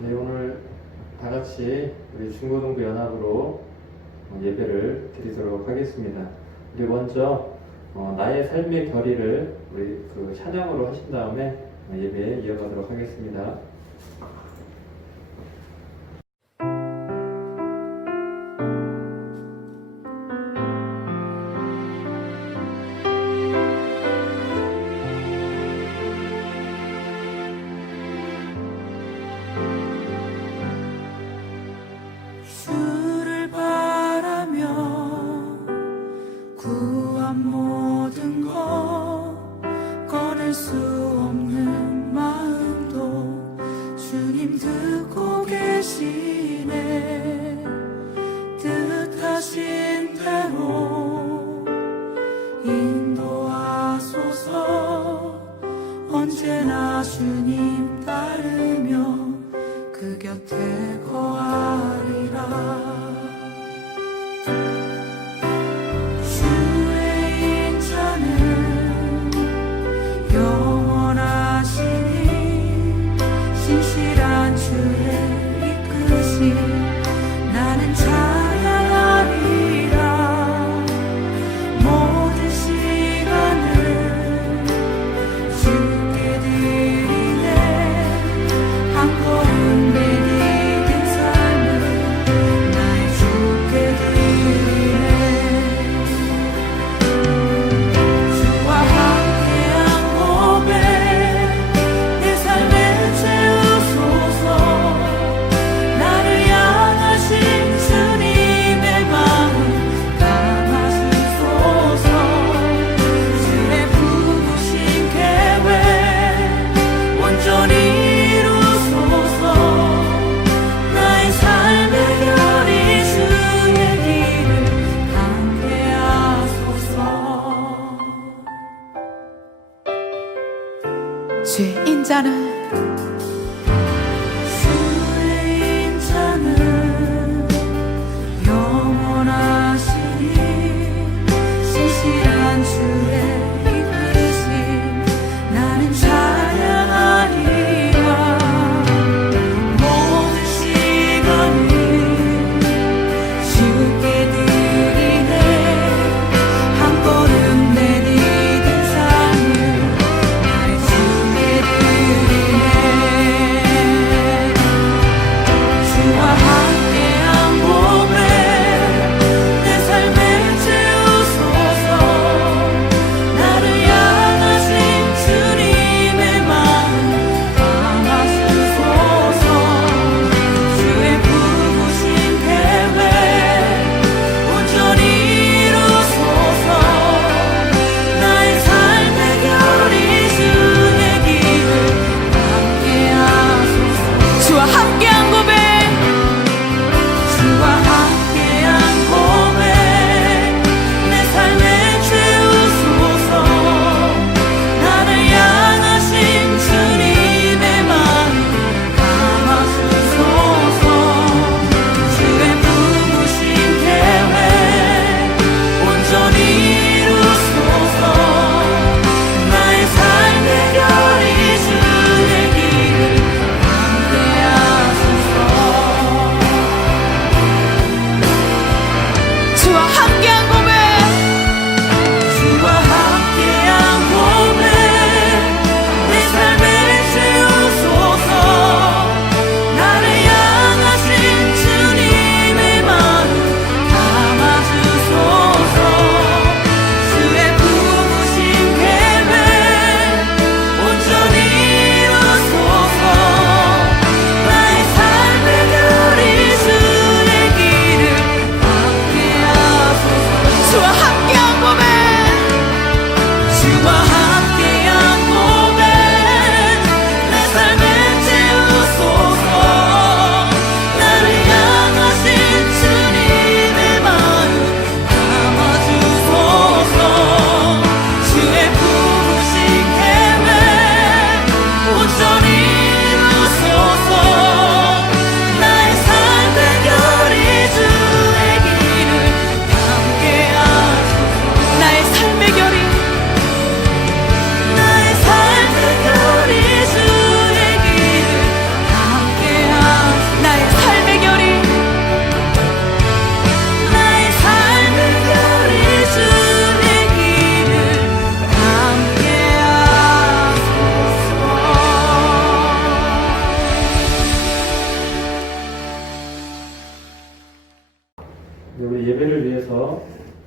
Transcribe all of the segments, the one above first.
네, 오늘 다 같이 우리 중고등부 연합으로 예배를 드리도록 하겠습니다. 우리 먼저 나의 삶의 결의를 우리 그 찬양으로 하신 다음에 예배 이어가도록 하겠습니다. 주를 바라며 구한 모든 것 꺼낼 수 없는 마음도 주님 듣고 계시네. 뜻하신 대로 인도하소서. 언제나 주님 따르며 그 곁에 거하리라. 주의 인자는 영원하시니 신실한 주의 이끄심 나는 찬양하리라. 모든 시간을 주께 드리네. 한 걸음 내디딜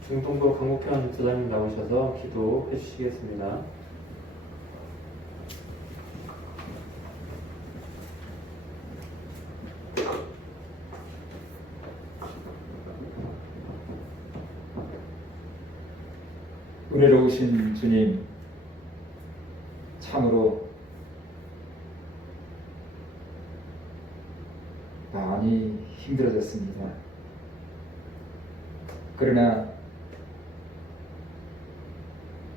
중동부 강국현 조장님 나오셔서 기도해 주시겠습니다. 은혜로우신 주님, 참으로 많이 힘들어졌습니다. 그러나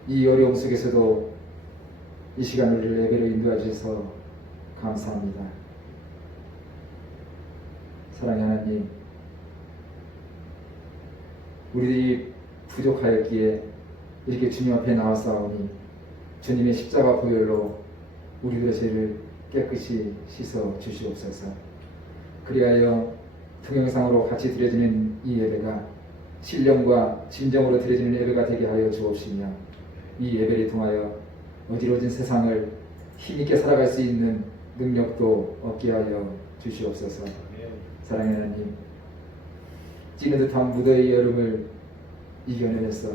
이 어려움 속에서도 이 시간을 예배로 인도해 주셔서 감사합니다. 사랑의 하나님, 우리들이 부족하였기에 이렇게 주님 앞에 나왔사오니 주님의 십자가 보혈로 우리들의 죄를 깨끗이 씻어 주시옵소서. 그리하여 동영상으로 같이 드려지는 이 예배가 신령과 진정으로 드려지는 예배가 되게 하여 주옵시며, 이 예배를 통하여 어지러진 세상을 힘있게 살아갈 수 있는 능력도 얻게 하여 주시옵소서. 사랑의 하나님, 찌는 듯한 무더위 여름을 이겨내면서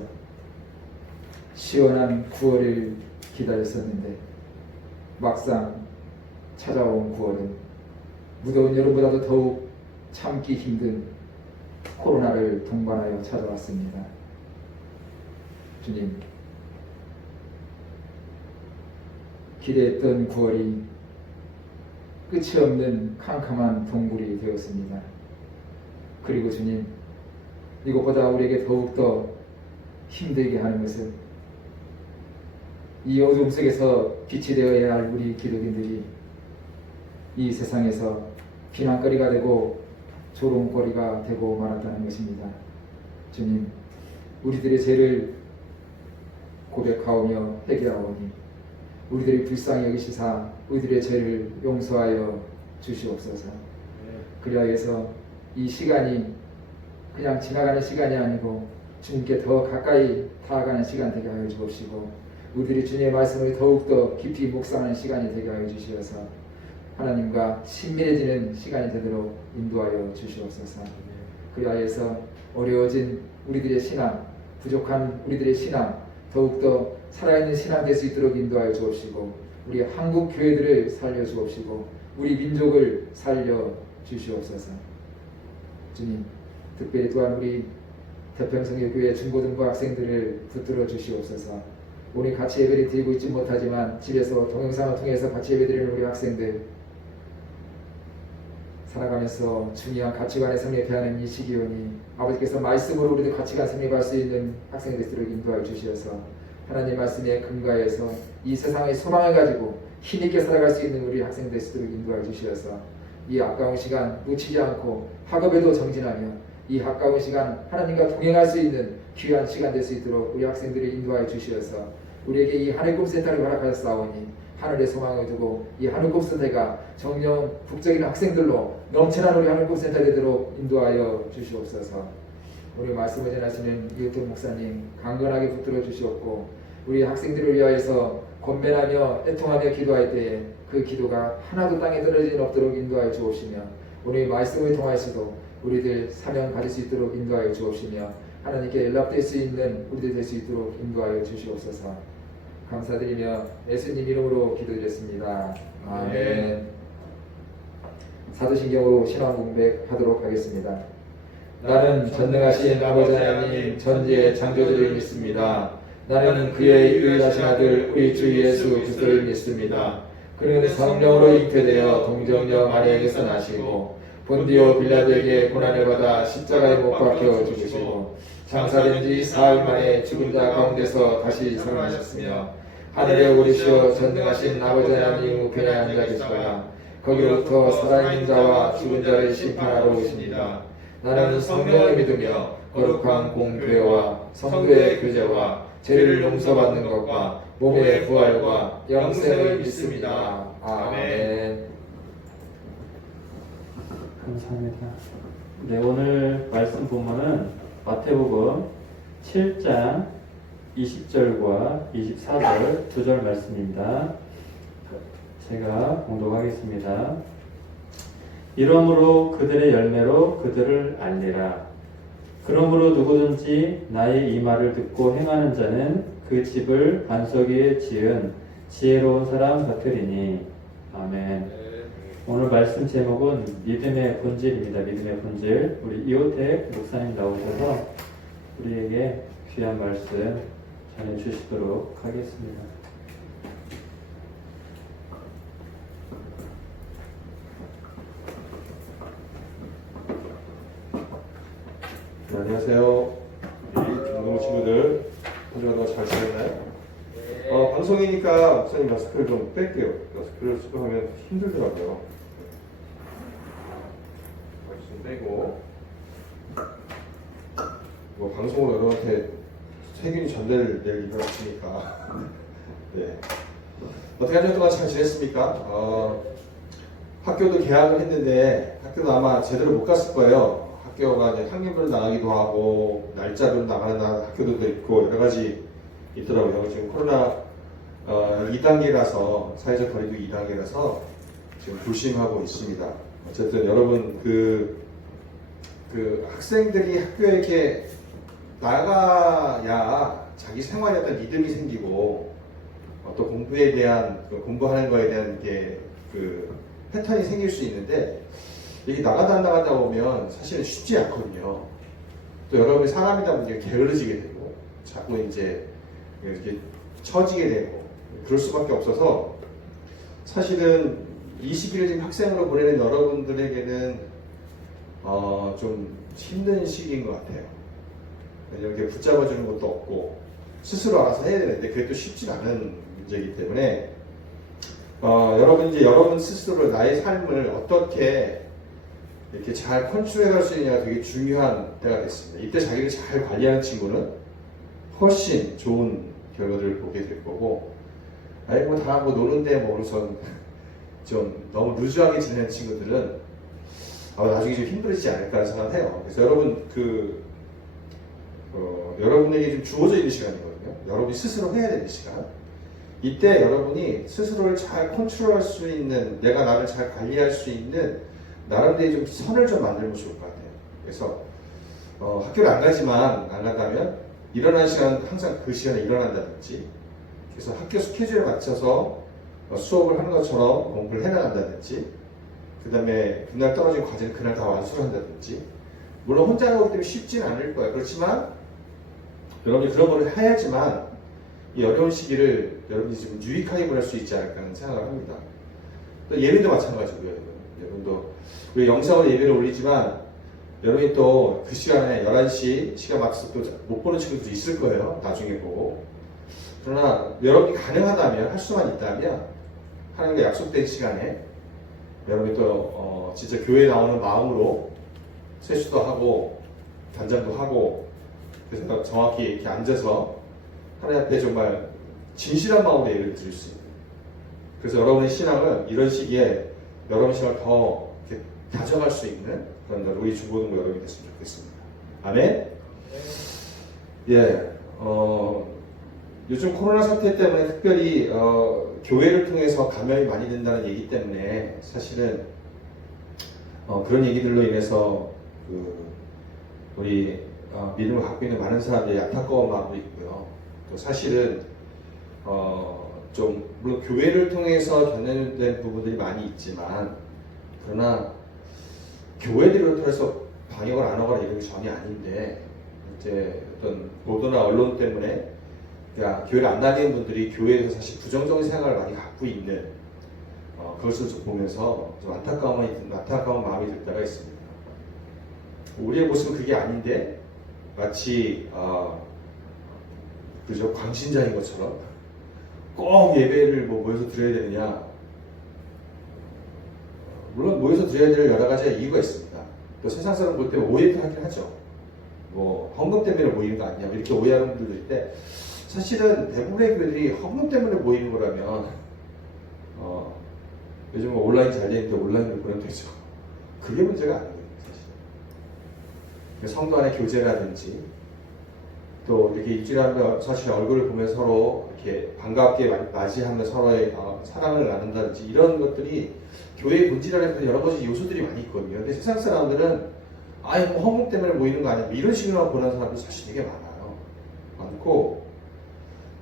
시원한 9월을 기다렸었는데 막상 찾아온 9월은 무더운 여름보다도 더욱 참기 힘든 코로나를 동반하여 찾아왔습니다. 주님, 기대했던 9월이 끝이 없는 캄캄한 동굴이 되었습니다. 그리고 주님, 이것보다 우리에게 더욱더 힘들게 하는 것은 이 어둠 속에서 빛이 되어야 할 우리 기독인들이 이 세상에서 비난거리가 되고 조롱거리가 되고 말았다는 것입니다. 주님, 우리들의 죄를 고백하오며 회개하오니 우리들이 불쌍히 여기시사 우리들의 죄를 용서하여 주시옵소서. 그리하여서 이 시간이 그냥 지나가는 시간이 아니고 주님께 더 가까이 다가가는 시간 되게 하여 주옵시고, 우리들이 주님의 말씀을 더욱더 깊이 묵상하는 시간이 되게 하여 주시어서 하나님과 친밀해지는 시간이 되도록 인도하여 주시옵소서. 그리하여서 어려워진 우리들의 신앙, 부족한 우리들의 신앙, 더욱더 살아있는 신앙 될 수 있도록 인도하여 주옵시고, 우리 한국 교회들을 살려 주옵시고, 우리 민족을 살려 주시옵소서. 주님, 특별히 또한 우리 태평성교회 중고등부 학생들을 붙들어 주시옵소서. 우리 같이 예배를 드리고 있지 못하지만 집에서 동영상을 통해서 같이 예배드리는 우리 학생들, 살아가면서 중요한 가치관의 성립하는 이 시기오니 아버지께서 말씀으로 우리도 가치관 성립할 수 있는 학생들을 인도하여 주시어서 하나님 말씀에 근거해서 이 세상의 소망을 가지고 힘있게 살아갈 수 있는 우리 학생들을 인도하여 주시어서 이 아까운 시간 놓치지 않고 학업에도 정진하며 이 아까운 시간 하나님과 동행할 수 있는 귀한 시간 될 수 있도록 우리 학생들을 인도하여 주시어서 우리에게 이 하늘꿈센터를 허락하셨사오니 하늘의 소망을 두고 이 하늘꿈센터가 정령 북적인 학생들로 넘쳐난 우리 하늘꿈센터 되도록 인도하여 주시옵소서. 우리 말씀을 전하시는 이웃돈 목사님 강건하게 붙들어 주시옵고, 우리 학생들을 위하여서 권면하며 애통하며 기도할 때에 그 기도가 하나도 땅에 떨어지지 없도록 인도하여 주옵시며, 우리 말씀을 통하여서도 우리들 사명 가질 수 있도록 인도하여 주옵시며, 하나님께 연락될 수 있는 우리들 될 수 있도록 인도하여 주시옵소서. 감사드리며 예수님 이름으로 기도드렸습니다. 아멘. 사도신경으로 신앙 공백하도록 하겠습니다. 나는 전능하신 아버지 하나님 전지의 창조주를 믿습니다. 나는 그의 유일하신 아들 우리 주 예수 그리스도를 믿습니다. 그는 성령으로 잉태되어 동정녀 마리아에게서 나시고 본디오 빌라도에게 고난을 받아 십자가에 못 박혀 죽으시고 장사된 지 사흘 만에 죽은 자 가운데서 다시 살아나셨으며 하늘에 오르시어 전능하신 아버지 하나님 우편에 앉아 계시다가 거기로부터 살아있는 자와 죽은 자를 심판하러 오십니다. 나는 성령을 믿으며 거룩한 공교회와 성도의 교제와 죄를 용서받는 것과 몸의 부활과 영생을 믿습니다. 아멘. 감사합니다. 네, 오늘 말씀 본문은 마태복음 7장 20절과 24절 두 절 말씀입니다. 제가 봉독하겠습니다. 이러므로 그들의 열매로 그들을 알리라. 그러므로 누구든지 나의 이 말을 듣고 행하는 자는 그 집을 반석 위에 지은 지혜로운 사람 같으리니. 아멘. 오늘 말씀 제목은 믿음의 본질입니다. 믿음의 본질. 우리 이호택 목사님 나오셔서 우리에게 귀한 말씀 전해 주시도록 하겠습니다. 네, 안녕하세요. 우리 중동 친구들 오늘도 잘 지냈나요? 방송이니까 목사님 마스크를 좀 뺄게요. 마스크를 쓰고 하면 힘들더라고요. 마스크 좀 빼고 뭐 방송으로 여러분한테 세균이 전달될 일은 없으니까. 네. 어떻게 한 주 동안 잘 지냈습니까? 학교도 개학을 했는데 학교도 아마 제대로 못 갔을 거예요. 학교가 이제 학년별로 나가기도 하고 날짜별로 나가는 학교들도 있고 여러 가지 있더라고요. 지금 코로나 2단계라서 사회적 거리도 2단계라서 지금 조심하고 있습니다. 어쨌든 여러분 그 학생들이 학교에 이렇게 나가야 자기 생활에 어떤 리듬이 생기고 또 공부에 대한 공부하는 거에 대한 게 그 패턴이 생길 수 있는데 이게 나가다 안 나가다 보면 사실은 쉽지 않거든요. 또 여러분이 사람이다 보니까 게을러지게 되고 자꾸 이제 이렇게 처지게 되고 그럴 수밖에 없어서 사실은 20일을 지금 학생으로 보내는 여러분들에게는 좀 힘든 시기인 것 같아요. 이렇게 붙잡아주는 것도 없고 스스로 알아서 해야 되는데 그게 또 쉽지 않은 문제이기 때문에 여러분 스스로 나의 삶을 어떻게 이렇게 잘 컨트롤해 갈 수 있느냐가 되게 중요한 때가 됐습니다. 이때 자기를 잘 관리하는 친구는 훨씬 좋은 결과를 보게 될 거고, 아이고 다 뭐 노는데 뭐 우선 좀 너무 루즈하게 지내는 친구들은 나중에 좀 힘들지 않을까 생각해요. 그래서 여러분 여러분에게 좀 주어져 있는 시간이거든요. 여러분이 스스로 해야 되는 시간. 이때 여러분이 스스로를 잘 컨트롤할 수 있는, 내가 나를 잘 관리할 수 있는 나름대로 좀 선을 좀 만들면 좋을 것 같아요. 그래서 학교를 안 간다면 일어나는 시간 항상 그 시간에 일어난다든지, 그래서 학교 스케줄에 맞춰서 수업을 하는 것처럼 공부를 해나간다든지, 그 다음에 그날 떨어진 과제는 그날 다 완수한다든지. 물론 혼자 하기 때문에 쉽지는 않을 거예요. 그렇지만 여러분이 그런 거를 해야지만 이 어려운 시기를 여러분이 좀 유익하게 보낼 수 있지 않을까 하는 생각을 합니다. 또 예배도 마찬가지고요. 여러분도 우리 영상으로 예배를 올리지만 여러분이 또 그 시간에 11시 시간 맞춰서 또 못 보는 친구들도 있을 거예요. 나중에 보고. 그러나 여러분이 가능하다면, 할 수만 있다면 하나님과 약속된 시간에 여러분이 또 진짜 교회에 나오는 마음으로 세수도 하고 단장도 하고, 그래서 정확히 이렇게 앉아서 하나님 앞에 정말 진실한 마음으로 예배를 드릴 수 있는, 그래서 여러분의 신앙을 이런 시기에 여러분 신앙을 더 이렇게 다져갈 수 있는 그런 우리 중고등부 여러분이 됐으면 좋겠습니다. 아멘. 예, 요즘 코로나 사태 때문에 특별히 교회를 통해서 감염이 많이 된다는 얘기 때문에 사실은 그런 얘기들로 인해서 우리 믿음을 갖고 있는 많은 사람들이 안타까운 마음도 있고요. 또 사실은 좀 물론 교회를 통해서 견뎌낸 부분들이 많이 있지만, 그러나 교회들을 통해서 방역을 안 하거나 이런 게 전혀 아닌데, 이제 어떤 보도나 언론 때문에 교회를 안 다니는 분들이 교회에서 사실 부정적인 생각을 많이 갖고 있는 그것을 좀 보면서 좀 안타까운 마음이 들 때가 있습니다. 우리의 모습은 그게 아닌데 마치 그죠, 광신자인 것처럼 꼭 예배를 모여서 드려야 되느냐. 물론 모여서 드려야 될 여러 가지 이유가 있습니다. 또 세상 사람 볼 때 오해도 하긴 하죠. 뭐 헌금 때문에 모이는 거 아니냐 이렇게 오해하는 분들도 있는데, 사실은 대부분의 교회들이 헌금 때문에 모이는 거라면 요즘 뭐 온라인 잘 되는데 온라인으로 보내면 되죠. 그게 문제가 아니에요, 사실. 성도 안의 교제라든지, 또 이렇게 일주일에 한 번 사실 얼굴을 보면 서로 이렇게 반갑게 맞이하며 서로의 사랑을 나눈다든지, 이런 것들이 교회의 본질 안에 여러 가지 요소들이 많이 있거든요. 근데 세상 사람들은 아예 뭐 헌금 때문에 모이는 거 아니야, 뭐 이런 식으로 보는 사람도 사실 되게 많고,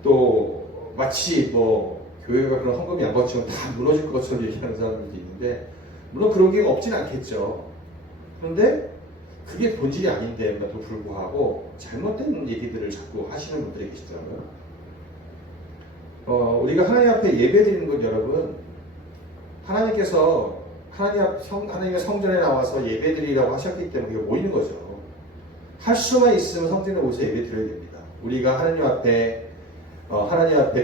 또 마치 뭐 교회가 그런 헌금이 안 받치면 다 무너질 것처럼 얘기하는 사람들도 있는데, 물론 그런 게 없진 않겠죠. 그런데 그게 본질이 아닌데도 불구하고 잘못된 얘기들을 자꾸 하시는 분들이 계시더라고요. 우리가 하나님 앞에 예배 드리는 건 여러분, 하나님께서 하나님의 성전에 나와서 예배 드리라고 하셨기 때문에 우리가 모이는 거죠. 할 수만 있으면 성전에 오셔서 예배 드려야 됩니다. 우리가 하나님 앞에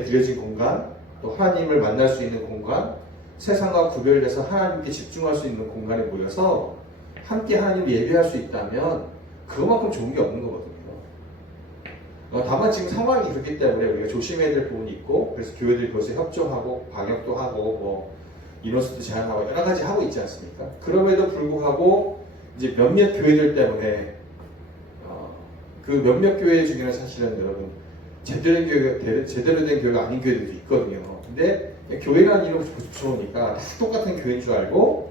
드려진 공간, 또 하나님을 만날 수 있는 공간, 세상과 구별돼서 하나님께 집중할 수 있는 공간에 모여서 함께 하나님을 예배할 수 있다면 그것만큼 좋은 게 없는 거거든요. 다만 지금 상황이 그렇기 때문에 우리가 조심해야 될 부분이 있고, 그래서 교회들이 그것에 협조하고 방역도 하고 뭐 인원수도 제한하고 여러 가지 하고 있지 않습니까? 그럼에도 불구하고 이제 몇몇 교회들 때문에 그 몇몇 교회 중에는 사실은 여러분 제대로 된 교회가 아닌 교회들도 있거든요. 근데 교회라는 이름을 붙여놓으니까 다 똑같은 교회인 줄 알고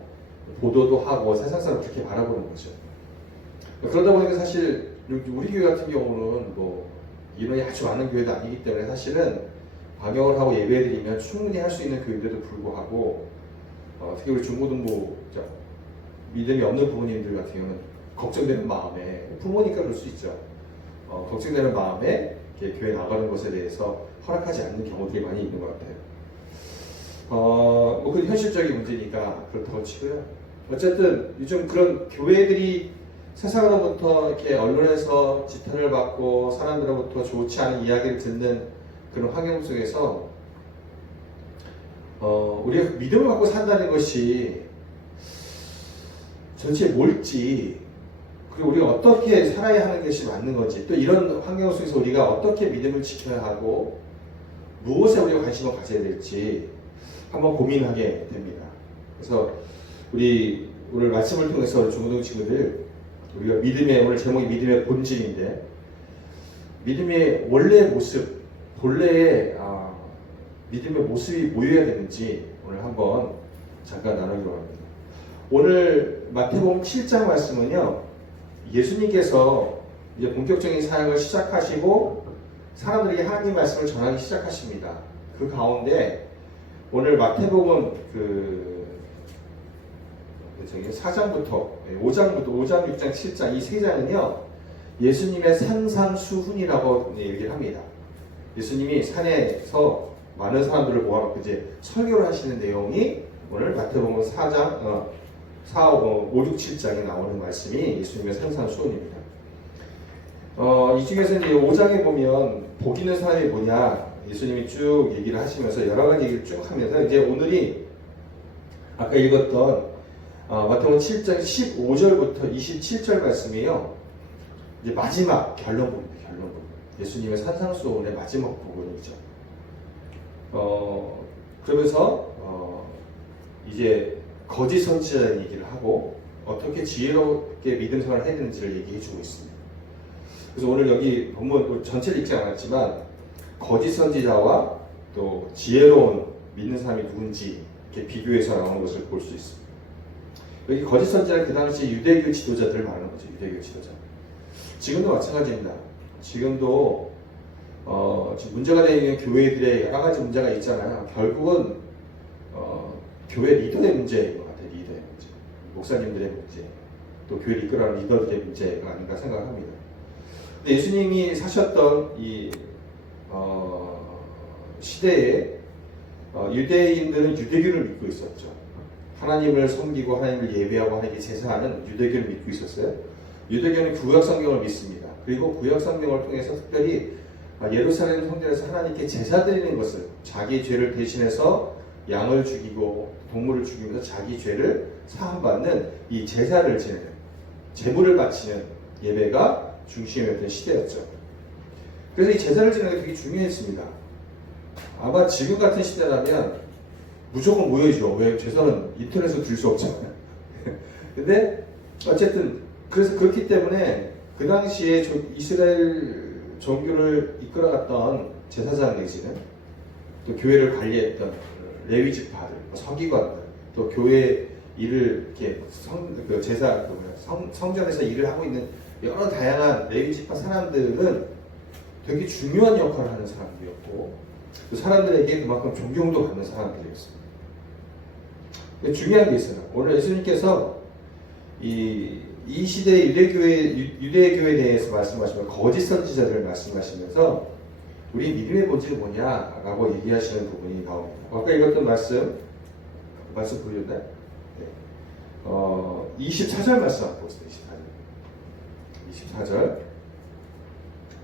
보도도 하고 세상 사람 그렇게 바라보는 거죠. 그러다 보니까 사실 우리 교회 같은 경우는 뭐 인원이 아주 많은 교회도 아니기 때문에 사실은 방역을 하고 예배드리면 충분히 할 수 있는 교회인데도 불구하고 특히 우리 중고등부 믿음이 없는 부모님들 같은 경우는 걱정되는 마음에, 부모니까 그럴 수 있죠. 걱정되는 마음에 이렇게 교회 나가는 것에 대해서 허락하지 않는 경우들이 많이 있는 것 같아요. 뭐 그 현실적인 문제니까 그렇다고 치고요. 어쨌든 요즘 그런 교회들이 세상으로부터 이렇게 언론에서 지탄을 받고 사람들로부터 좋지 않은 이야기를 듣는 그런 환경 속에서 우리가 믿음을 갖고 산다는 것이 전체 뭘지, 그리고 우리가 어떻게 살아야 하는 것이 맞는 건지, 또 이런 환경 속에서 우리가 어떻게 믿음을 지켜야 하고 무엇에 우리가 관심을 가져야 될지 한번 고민하게 됩니다. 그래서 우리 오늘 말씀을 통해서 중고등 친구들, 우리가 오늘 제목이 믿음의 본질인데, 믿음의 원래 모습, 본래의 믿음의 모습이 뭐여야 되는지 오늘 한번 잠깐 나누기로 합니다. 오늘 마태복음 7장 말씀은요, 예수님께서 이제 본격적인 사역을 시작하시고 사람들에게 하나님 말씀을 전하기 시작하십니다. 그 가운데 오늘 마태복음 4장부터 5장, 6장, 7장 이 세 장은요, 예수님의 산상수훈이라고 얘기를 합니다. 예수님이 산에서 많은 사람들을 모아놓고 이제 설교를 하시는 내용이 오늘 마태복음 4장, 5, 6, 7장에 나오는 말씀이 예수님의 산상수훈입니다. 이 중에서 이제 5장에 보면 복 있는 사람이 뭐냐, 예수님이 쭉 얘기를 하시면서 여러 가지 얘기를 쭉 하면서 이제 오늘이 아까 읽었던 마태복음 7장 15절부터 27절 말씀이요, 이제 마지막 결론부입니다. 결론부. 예수님의 산상수훈의 마지막 부분이죠. 그러면서 이제 거짓 선지자의 얘기를 하고 어떻게 지혜롭게 믿음 생활을 해야 되는지를 얘기해 주고 있습니다. 그래서 오늘 여기 본문 전체를 읽지 않았지만 거짓 선지자와 또 지혜로운 믿는 사람이 누군지 이렇게 비교해서 나오는 것을 볼 수 있습니다. 여기 거짓 선지자는 그 당시 유대교 지도자들을 말하는 거죠. 유대교 지도자. 지금도 마찬가지입니다. 지금도 지금 문제가 되어 있는 교회들의 여러 가지 문제가 있잖아요. 결국은 교회 리더의 문제인 것 같아요. 리더의 문제, 목사님들의 문제, 또 교회를 이끌어가는 리더들의 문제가 아닌가 생각합니다. 근데 예수님이 사셨던 이 시대에 유대인들은 유대교를 믿고 있었죠. 하나님을 섬기고 하나님을 예배하고 하나님께 제사하는 유대교를 믿고 있었어요. 유대교는 구약 성경을 믿습니다. 그리고 구약 성경을 통해서 특별히 예루살렘 성전에서 하나님께 제사 드리는 것을, 자기 죄를 대신해서 양을 죽이고 동물을 죽이면서 자기 죄를 사함받는 이 제사를 지내는, 제물을 바치는 예배가 중심이었던 시대였죠. 그래서 이 제사를 지내는 게 되게 중요했습니다. 아마 지금 같은 시대라면 무조건 모여야죠. 왜? 제사는 인터넷에서 드릴 수 없잖아요. 근데 어쨌든 그래서 그렇기 때문에 그 당시에 이스라엘 종교를 이끌어갔던 제사장 내지는 또 교회를 관리했던 레위 지파들, 서기관들, 또 교회 일을 이렇게 성전에서 일을 하고 있는 여러 다양한 레위 지파 사람들은 되게 중요한 역할을 하는 사람들이었고 그 사람들에게 그만큼 존경도 받는 사람들이었습니다. 중요한 게 있어요. 오늘 예수님께서 이 시대의 유대교회에 대해서 말씀하시면 거짓 선지자들을 말씀하시면서 우리 믿음의 본질이 뭐냐라고 얘기하시는 부분이 나옵니다. 아까 읽었던 말씀 보여줬나요? 네. 24절 말씀 한번 보겠습니다. 24절.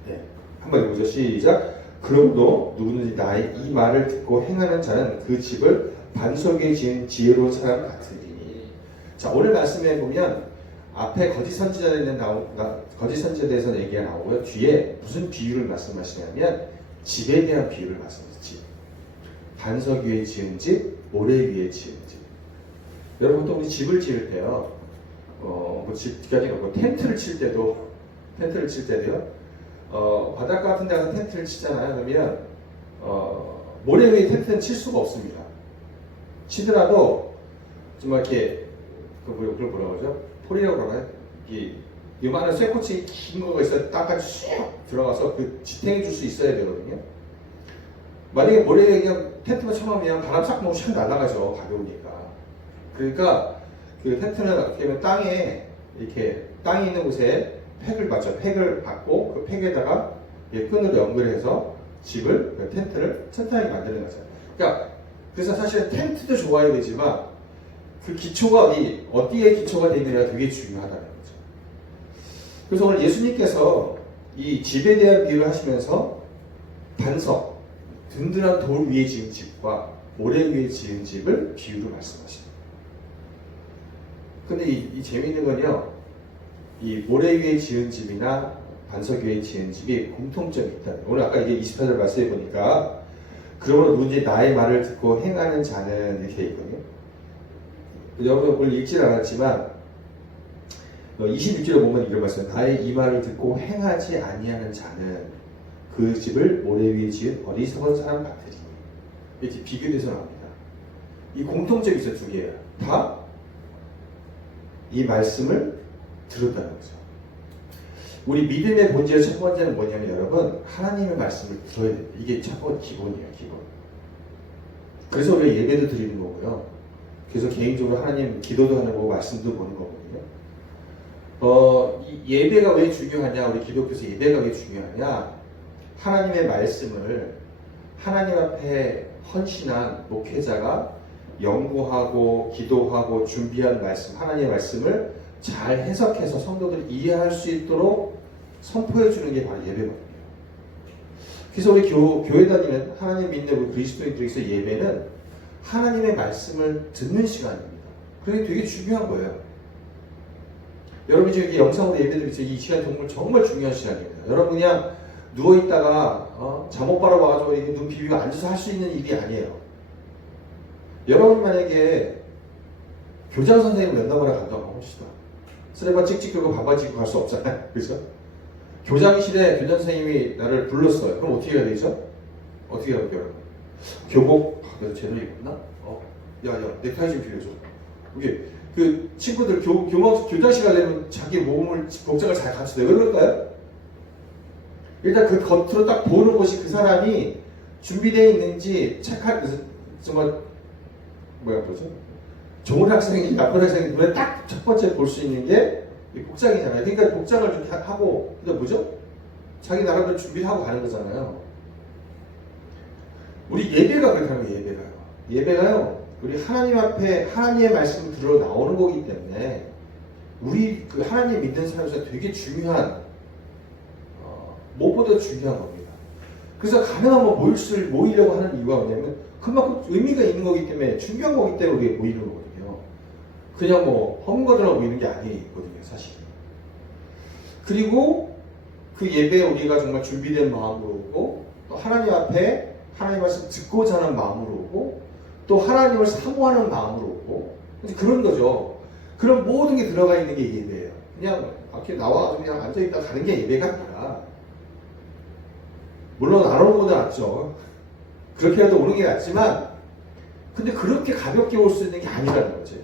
네. 한번 읽어보죠. 시작. 그러므로 누구든지 나의 이 말을 듣고 행하는 자는 그 집을 반석에 지은 지혜로운 사람 같으니. 자, 오늘 말씀에 보면 앞에 거짓 선지자에 대해서 얘기가 나오고요. 뒤에 무슨 비유를 말씀하시냐면 집에 대한 비유를 말씀하세요. 집. 반석 위에 지은 집, 모래 위에 지은 집. 여러분 또 우리 집을 지을 때요. 뭐 집까지 가고 텐트를 칠 때도요. 바닷가 같은 데 가서 텐트를 치잖아요. 그러면 모래 위에 텐트는 칠 수가 없습니다. 치더라도 정말 이렇게 그걸 뭐라고 그러죠? 폴이라고 그러나요? 요만한 쇠꼬치 긴 거가 있어야 땅까지 쑥 들어가서 그 지탱해 줄 수 있어야 되거든요. 만약에 모래에 그냥 텐트만 쳐놓으면 바람 싹 넣으면 샥 날아가죠. 가벼우니까. 그러니까 그 텐트는 어떻게 보면 땅이 있는 곳에 팩을 받죠. 팩을 받고 그 팩에다가 끈으로 연결해서 집을, 텐트를 튼튼하게 만드는 거죠. 그러니까 그래서 사실은 텐트도 좋아야 되지만 그 기초가 어디에 기초가 되느냐가 되게 중요하다는 거죠. 그래서 오늘 예수님께서 이 집에 대한 비유를 하시면서 반석, 든든한 돌 위에 지은 집과 모래 위에 지은 집을 비유로 말씀하십니다. 근데 이 재미있는 건요, 이 모래 위에 지은 집이나 반석 위에 지은 집이 공통점이 있다. 오늘 아까 이게 24절 말씀해 보니까 그러므로 누군지 나의 말을 듣고 행하는 자는 이렇게 있거든요. 여러분 오늘 읽질 않았지만 26절에 보면 이런 말씀, 나의 이 말을 듣고 행하지 아니하는 자는 그 집을 모래 위에 지은 어리석은 사람 같으니. 이렇게 비교돼서 나옵니다. 이 공통점이 있어요. 두 개예요. 다 이 말씀을 들었다는 거죠. 우리 믿음의 본질의 첫 번째는 뭐냐면 여러분, 하나님의 말씀을 들어야 돼요. 이게 첫 번째 기본이에요. 기본. 그래서 우리가 예배도 드리는 거고요. 그래서 개인적으로 하나님 기도도 하는 거고 말씀도 보는 거거든요. 이 예배가 왜 중요하냐, 우리 기독교에서 예배가 왜 중요하냐, 하나님의 말씀을 하나님 앞에 헌신한 목회자가 연구하고 기도하고 준비한 말씀, 하나님의 말씀을 잘 해석해서 성도들이 이해할 수 있도록 선포해 주는 게 바로 예배거든요. 그래서 우리 교회 다니는 하나님 믿는 우리 그리스도인들에게서 예배는 하나님의 말씀을 듣는 시간입니다. 그게 되게 중요한 거예요. 여러분이 지금 영상으로 예배드리고 이 시간 정말 중요한 시간입니다. 여러분 그냥 누워있다가 잠옷 바로 와가지고 눈 비비고 앉아서 할 수 있는 일이 아니에요. 여러분 만약에 교장 선생님을 면담하러 간다고 합시다. 쓰레바 찍찍 들고 반바지 입고 갈 수 없잖아요. 그죠? 교장실에 교장 선생님이 나를 불렀어요. 그럼 어떻게 해야 되죠? 어떻게 해야 돼요? 교복 내가 제대로 입었나? 야야 넥타이 좀 빌려줘. 이게 그 친구들 교장실 가려면 자기 몸을 복장을 잘 갖춰야 돼요. 왜 그럴까요? 일단 그 겉으로 딱 보는 것이 그 사람이 준비되어 있는지 정말 뭐죠? 좋은 학생인지 나쁜 학생인지 눈에 딱 첫 번째 볼 수 있는 게 복장이잖아요. 그러니까 복장을 좀 하고 근데 뭐죠? 자기 나름대로 준비를 하고 가는 거잖아요. 우리 예배가 그렇다면 예배가요. 우리 하나님 앞에 하나님의 말씀을 들어 나오는 거기 때문에 우리 그 하나님 믿는 사람에서 되게 중요한 무엇보다 중요한 겁니다. 그래서 가능하면 모이려고 하는 이유가 뭐냐면 그만큼 의미가 있는 거기 때문에 중요한 거기 때문에 우리가 모이는 거거든요. 그냥 뭐 험거들하고 모이는 게 아니거든요, 사실. 그리고 그 예배에 우리가 정말 준비된 마음으로 오고 또 하나님 앞에 하나님 말씀 듣고자 하는 마음으로 오고 또 하나님을 사모하는 마음으로 오고 그런 거죠. 그런 모든 게 들어가 있는 게 예배예요. 그냥 이렇게 나와서 그냥 앉아있다 가는 게 예배가 아니라 물론 안 오는 것도 낫죠. 그렇게라도 오는 게 낫지만 근데 그렇게 가볍게 올 수 있는 게 아니라는 거죠.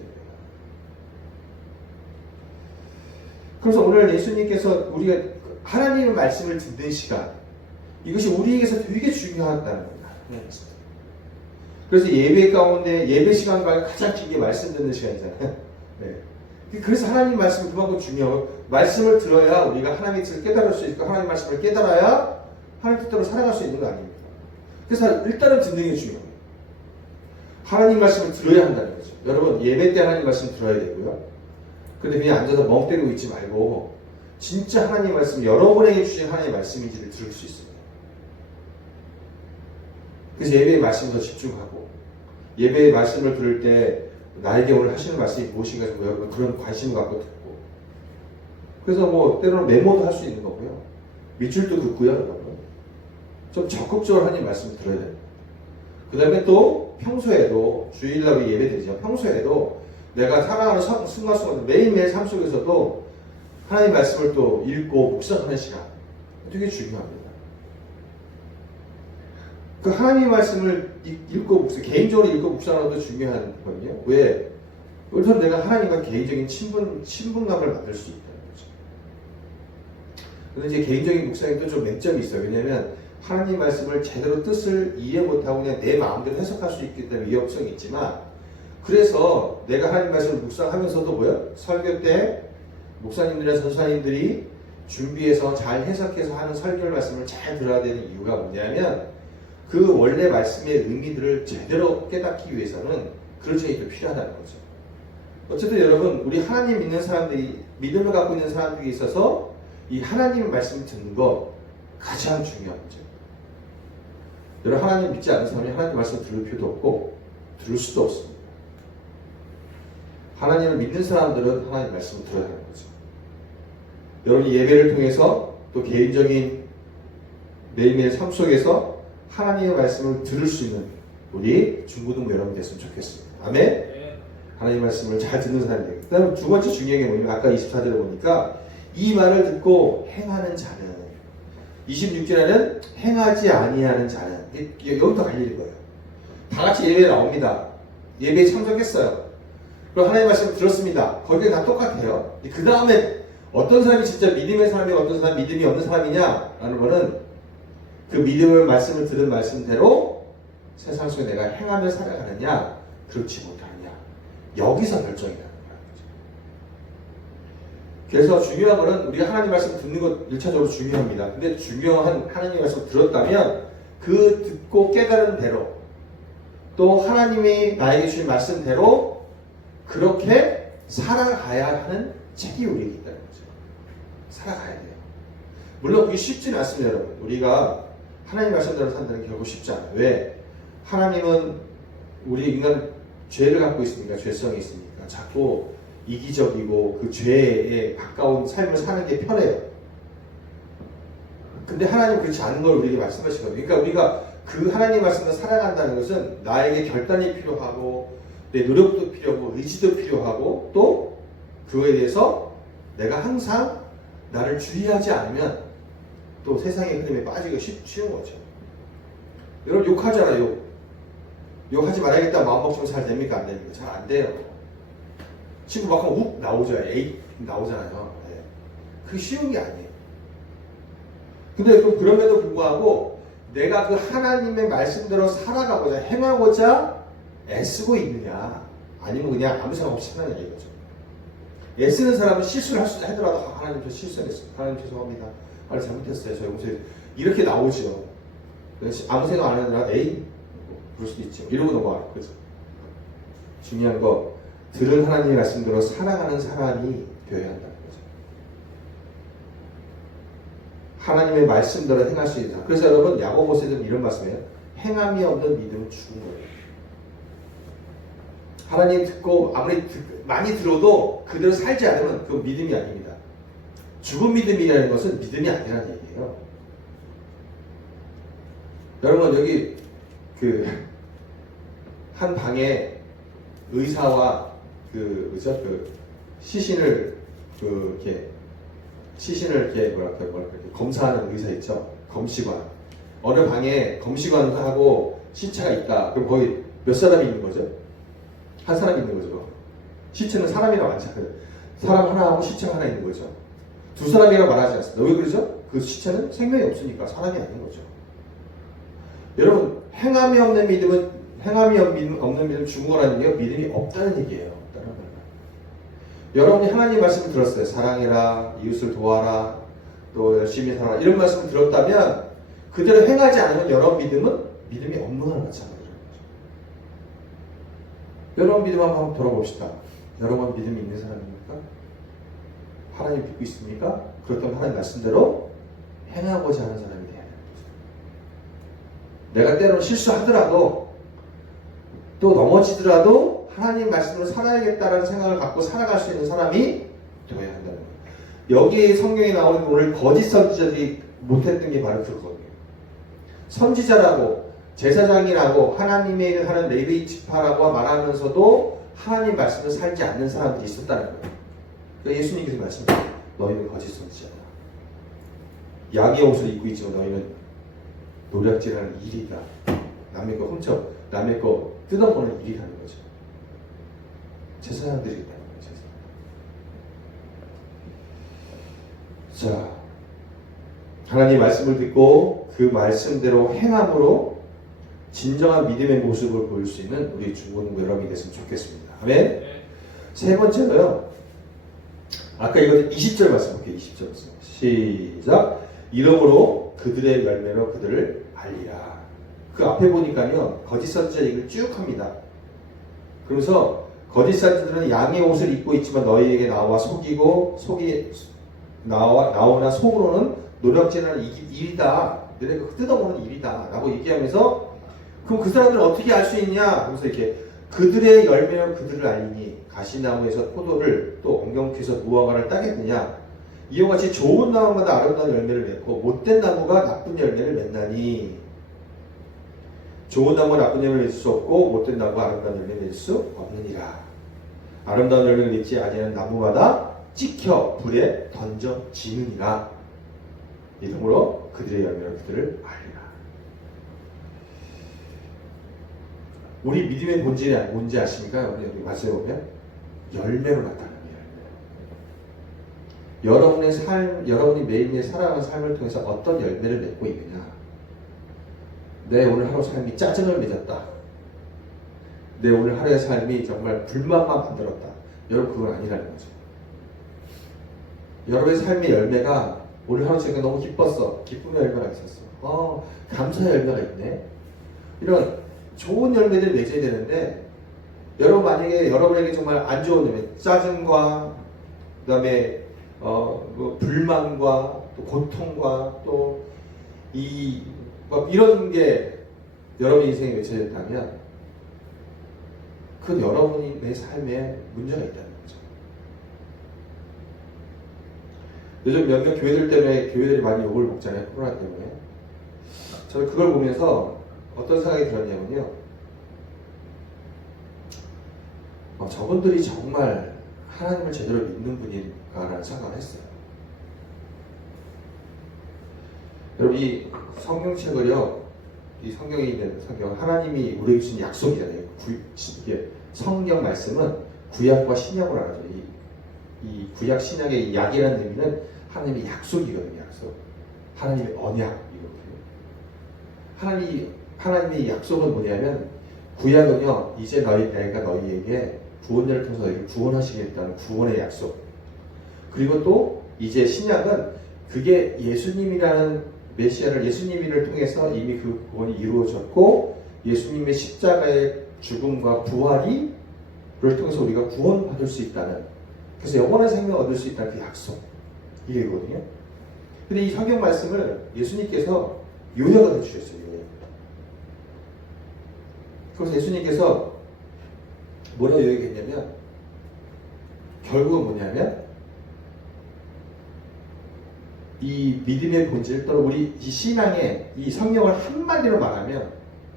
그래서 오늘 예수님께서 우리가 하나님의 말씀을 듣는 시간, 이것이 우리에게서 되게 중요하다는 겁니다. 그래서 예배 가운데 예배 시간 가운데 가장 길게 말씀 듣는 시간이잖아요. 네. 그래서 하나님 말씀이 그만큼 중요하고, 말씀을 들어야 우리가 하나님의 뜻을 깨달을 수 있고, 하나님 말씀을 깨달아야 하나님 뜻대로 살아갈 수 있는 거 아닙니까? 그래서 일단은 듣는 게 중요해요. 하나님 말씀을 들어야 한다는 거죠. 여러분, 예배 때 하나님 말씀 들어야 되고요. 근데 그냥 앉아서 멍 때리고 있지 말고 진짜 하나님 말씀, 여러분에게 주신 하나님의 말씀인지를 들을 수 있습니다. 그래서 예배의 말씀에 더 집중하고, 예배의 말씀을 들을 때 나에게 오늘 하시는 말씀이 무엇인가 좀 여러분 그런 관심을 갖고 듣고, 그래서 뭐 때로는 메모도 할 수 있는 거고요. 밑줄도 긋고요. 여러분 좀 적극적으로 하나님 말씀을 들어야 됩니다. 그 다음에 또 평소에도, 주일날 예배 드리죠. 평소에도 내가 살아가는 순간순간 매일매일 삶 속에서도 하나님 말씀을 또 읽고 묵상하는 시간 되게 중요합니다. 그 하나님 말씀을 읽고 묵상, 개인적으로 읽고 묵상하는 것도 중요한 거거든요. 왜? 우선 내가 하나님과 개인적인 친분감을 만들 수 있다는 거죠. 그런데 이제 개인적인 묵상에 또 좀 맹점이 있어요. 왜냐하면 하나님 말씀을 제대로 뜻을 이해 못하고 그냥 내 마음대로 해석할 수 있기 때문에 위협성이 있지만, 그래서 내가 하나님 말씀을 묵상하면서도 뭐야? 설교 때 목사님들이나 전사님들이 준비해서 잘 해석해서 하는 설교 말씀을 잘 들어야 되는 이유가 뭐냐면, 그 원래 말씀의 의미들을 제대로 깨닫기 위해서는 그런 책이 필요하다는 거죠. 어쨌든 여러분, 우리 하나님 믿는 사람들이, 믿음을 갖고 있는 사람들이 있어서 이 하나님의 말씀을 듣는 거 가장 중요한 거죠. 여러분, 하나님 믿지 않는 사람이 하나님 말씀을 들을 필요도 없고 들을 수도 없습니다. 하나님을 믿는 사람들은 하나님 말씀을 들어야 하는 거죠. 여러분이 예배를 통해서 또 개인적인 매일매일 삶 속에서 하나님의 말씀을 들을 수 있는 우리 중고등부 여러분 됐으면 좋겠습니다. 아멘? 하나님의 말씀을 잘 듣는 사람이 되겠다. 그 다음에 두 번째 중요한 게 뭐냐면, 아까 24절에 보니까 이 말을 듣고 행하는 자는, 26절에는 행하지 아니하는 자는, 여기부터 갈리는 거예요. 다 같이 예배에 나옵니다. 예배에 참석했어요. 그리고 하나님의 말씀을 들었습니다. 거기가 다 똑같아요. 그 다음에 어떤 사람이 진짜 믿음의 사람이, 어떤 사람이 믿음이 없는 사람이냐라는 거는 그 믿음을 말씀을 들은 말씀대로 세상 속에 내가 행하며 살아가느냐 그렇지 못하느냐, 여기서 결정이 나는 거죠. 그래서 중요한 거는 우리가 하나님 말씀 듣는 것 1차적으로 중요합니다. 근데 중요한 하나님 말씀 들었다면 그 듣고 깨달은 대로, 또 하나님이 나에게 주신 말씀대로 그렇게 살아가야 하는 책이 우리에게 있다는 거죠. 살아가야 돼요. 물론 그게 쉽지는 않습니다, 여러분. 우리가 하나님 말씀대로 산다는 게 결국 쉽지 않아요. 왜? 하나님은 우리 인간 죄를 갖고 있으니까, 죄성이 있으니까 자꾸 이기적이고 그 죄에 가까운 삶을 사는 게 편해요. 근데 하나님은 그렇지 않은 걸 우리에게 말씀하시거든요. 그러니까 우리가 그 하나님 말씀을 살아간다는 것은 나에게 결단이 필요하고 내 노력도 필요하고 의지도 필요하고, 또 그거에 대해서 내가 항상 나를 주의하지 않으면 또 세상의 흐름에 빠지기가 쉬운 거죠. 여러분 욕하잖아요. 욕하지 말아야겠다 마음먹으면 잘 됩니까? 안 됩니까? 잘 안 돼요. 친구 막 하면 욱 나오죠. 에이 나오잖아요. 네. 그게 쉬운 게 아니에요. 근데 또 그럼에도 불구하고 내가 그 하나님의 말씀대로 살아가고자, 행하고자 애쓰고 있느냐, 아니면 그냥 아무 생각 없이 하느냐 이거죠. 애쓰는 사람은 실수를 하더라도 하나님 저 실수했습니다. 하나님 죄송합니다. 하나님 잘못했어요. 저 용서해. 이렇게 나오죠. 아무 생각 안 하느라 에이 그럴 수도 있죠. 이러고 넘어가요. 그죠? 중요한 거, 들은 하나님의 말씀대로 살아가는 사람이 되어야 한다는 거죠. 하나님의 말씀대로 행할 수 있다. 그래서 여러분 야고보서에는 이런 말씀이에요. 행함이 없는 믿음은 죽은 거예요. 하나님 듣고 아무리 많이 들어도 그대로 살지 않으면 그 믿음이 아닙니다. 죽은 믿음이라는 것은 믿음이 아니라는 얘기예요. 여러분 여기 한 방에 의사와 시신을 이렇게 검사하는 의사 있죠. 검시관. 어느 방에 검시관하고 시체가 있다. 그럼 거기 몇 사람이 있는 거죠? 한 사람이 있는 거죠. 시체는 사람이랑 많잖아요. 사람 하나하고 시체가 하나 있는 거죠. 두 사람이라고 말하지 않습니다. 왜 그러죠? 그 시체는 생명이 없으니까 사람이 아닌 거죠. 여러분, 행함이 없는 믿음 죽은 거라는 얘기가 믿음이 없다는 얘기예요. 없다는 거예요. 여러분이 하나님 말씀을 들었어요. 사랑해라, 이웃을 도와라, 또 열심히 살아라, 이런 말씀을 들었다면 그대로 행하지 않으면 여러분 믿음은 믿음이 없는 거랑 마찬가지라는 거죠. 여러분 믿음 한번 돌아봅시다. 여러분 믿음이 있는 사람입니까? 하나님 믿고 있습니까? 그렇다면 하나님 말씀대로 행하고자 하는 사람이 돼야 되는 거죠. 내가 때로는 실수하더라도 또 넘어지더라도 하나님 말씀으로 살아야겠다는 생각을 갖고 살아갈 수 있는 사람이 되어야 한다는 거예요. 여기 성경에 나오는 오늘 거짓 선지자들이 못했던 게 바로 그거거든요. 선지자라고 제사장이라고 하나님의 일을 하는 레위 지파라고 말하면서도 하나님 말씀을 살지 않는 사람들이 있었다는 거예요. 그러니까 예수님께서 말씀하셨어요. 너희는 거짓 선지자다. 양의 옷을 입고 있지만 너희는 노략질하는 일이다. 남의 거 훔쳐, 남의 거 뜯어보는 일이라는 거죠. 제사장들이기 때문에. 자, 하나님 말씀을 듣고 그 말씀대로 행함으로 진정한 믿음의 모습을 보일 수 있는 우리 중고등부 여러분이 됐으면 좋겠습니다. 아멘. 세 번째로요. 아까 이거 20절 말씀 볼게요. 20절 말씀. 시작. 이러므로 그들의 열매로 그들을 알리라. 그 앞에 보니까요. 거짓 선지자 얘기를 쭉 합니다. 그러면서 거짓 선지자들은 양의 옷을 입고 있지만 너희에게 나오나 속으로는 노력질하는 일이다. 너네가 뜯어보는 일이다. 라고 얘기하면서 그럼 그 사람들은 어떻게 알 수 있냐? 그래서 이렇게 그들의 열매로 그들을 알리니 가시나무에서 포도를 또 엉겅퀴에서 무화과를 따겠느냐? 이와 같이 좋은 나무마다 아름다운 열매를 맺고 못된 나무가 나쁜 열매를 맺나니 좋은 나무가 나쁜 열매를 맺을 수 없고 못된 나무가 아름다운 열매를 맺을 수 없느니라. 아름다운 열매를 맺지 아니하는 나무마다 찍혀 불에 던져지느니라. 이러므로 그들의 열매로 그들을 알리라. 우리 믿음의 본질이 뭔지 아십니까? 여기 말씀해 보면 열매로 나타납니다. 여러분의 삶, 여러분이 매일매일 살아가는 삶을 통해서 어떤 열매를 맺고 있느냐? 내 오늘 하루 삶이 짜증을 맺었다. 내 오늘 하루의 삶이 정말 불만만 만들었다. 여러분 그건 아니라는 거죠. 여러분의 삶의 열매가 오늘 하루 종일 너무 기뻤어. 기쁨의 열매가 있었어. 감사의 열매가 있네. 이런 좋은 열매들을 맺어야 되는데 여러분 만약에 여러분에게 정말 안 좋은 열매, 짜증과 그다음에 뭐 불만과 또 고통과 또 이런 게 여러분 인생에 맺혀졌다면 그건 여러분이 내 삶에 문제가 있다는 거죠. 요즘 몇몇 교회들 때문에 교회들이 많이 욕을 먹잖아요. 코로나 때문에. 저는 그걸 보면서 어떤 생각이 들었냐면요. 저분들이 정말 하나님을 제대로 믿는 분인가라는 생각을 했어요. 여러분 이 성경책을요. 이 성경에 있는 성경 하나님이 우리에게 주신 약속이잖아요. 이게 성경 말씀은 구약과 신약으로 나눠져. 이 구약 신약의 약이라는 의미는 하나님의 약속이거든요. 약속. 하나님의 언약이거든요. 하나님의 약속은 뭐냐면 구약은요. 이제 내가 너희에게 구원자를 통해서 너희를 구원하시겠다는 구원의 약속. 그리고 또 이제 신약은 그게 예수님이라는 메시아를 예수님을 통해서 이미 그 구원이 이루어졌고 예수님의 십자가의 죽음과 부활을 통해서 우리가 구원받을 수 있다는, 그래서 영원한 생명을 얻을 수 있다는 그 약속, 이게 이거든요. 근데 이 성경 말씀을 예수님께서 요약을 해주셨어요. 그래서 예수님께서 뭐라고 요약했냐면 결국은 뭐냐면 이 믿음의 본질 또는 우리 이 신앙의 이 성경을 한마디로 말하면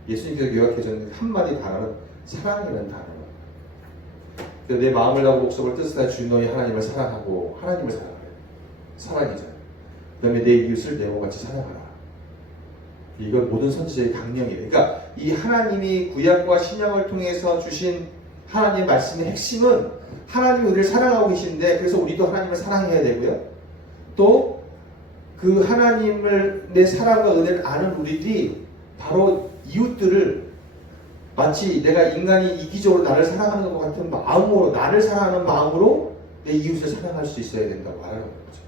예수님께서 요약해주는 한마디 단어는 사랑이라는 단어예요. 내 마음을 다하고 목숨을 뜻을 다해 주인 너희 하나님을 사랑하고 하나님을 사랑하래. 사랑이잖아요. 그 다음에 내 이웃을 내 몸같이 사랑하라. 이건 모든 선지자의 강령이에요. 그러니까 이 하나님이 구약과 신약을 통해서 주신 하나님의 말씀의 핵심은 하나님이 우리를 사랑하고 계시는데 그래서 우리도 하나님을 사랑해야 되고요. 또 그 하나님을 내 사랑과 은혜를 아는 우리들이 바로 이웃들을 마치 내가 인간이 이기적으로 나를 사랑하는 것 같은 마음으로 나를 사랑하는 마음으로 내 이웃을 사랑할 수 있어야 된다고 말하는 거죠.